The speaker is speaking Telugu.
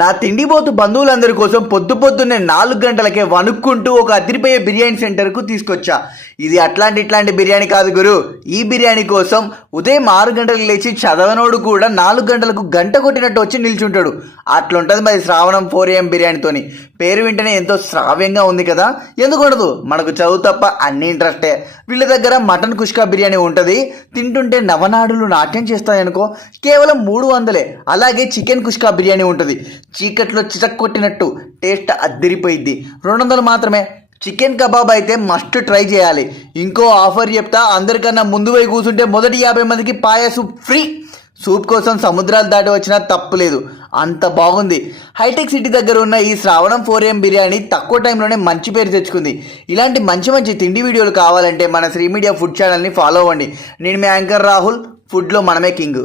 నా తిండిపోతు బంధువులందరి కోసం పొద్దున్నే 4 గంటలకే వణుక్కుంటూ ఒక అదిరిపోయే బిర్యానీ సెంటర్కు తీసుకొచ్చా. ఇది ఇట్లాంటి బిర్యానీ కాదు గురు. ఈ బిర్యానీ కోసం ఉదయం 6 గంటలకు లేచి చదవనోడు కూడా 4 గంటలకు గంట కొట్టినట్టు వచ్చి నిల్చుంటాడు. అట్లుంటుంది మరి శ్రావణం 4 AM బిర్యానీతోని. పేరు వింటేనే ఎంతో శ్రావ్యంగా ఉంది కదా, ఎందుకూడదు? మనకు చదువు తప్ప అన్ని ఇంట్రెస్టే. వీళ్ళ దగ్గర మటన్ కుష్కా బిర్యానీ ఉంటుంది. తింటుంటే నవనాడులు నాట్యం చేస్తాయనుకో. కేవలం 300. అలాగే చికెన్ కుష్కా బిర్యానీ ఉంటుంది. చీకట్లో చిటక్ కొట్టినట్టు టేస్ట్ అద్దరిపోయిద్ది. 200 మాత్రమే. చికెన్ కబాబ్ అయితే మస్ట్ ట్రై చేయాలి. ఇంకో ఆఫర్ చెప్తా, అందరికన్నా ముందు పోయి కూర్చుంటే మొదటి 50 మందికి పాయ సూప్ ఫ్రీ. సూప్ కోసం సముద్రాలు దాటి వచ్చినా తప్పులేదు, అంత బాగుంది. హైటెక్ సిటీ దగ్గర ఉన్న ఈ శ్రావణం 4 AM బిర్యానీ తక్కువ టైంలోనే మంచి పేరు తెచ్చుకుంది. ఇలాంటి మంచి తిండి వీడియోలు కావాలంటే మన శ్రీ మీడియా ఫుడ్ ఛానల్ని ఫాలో అవ్వండి. నేను మీ యాంకర్ రాహుల్. ఫుడ్లో మనమే కింగ్.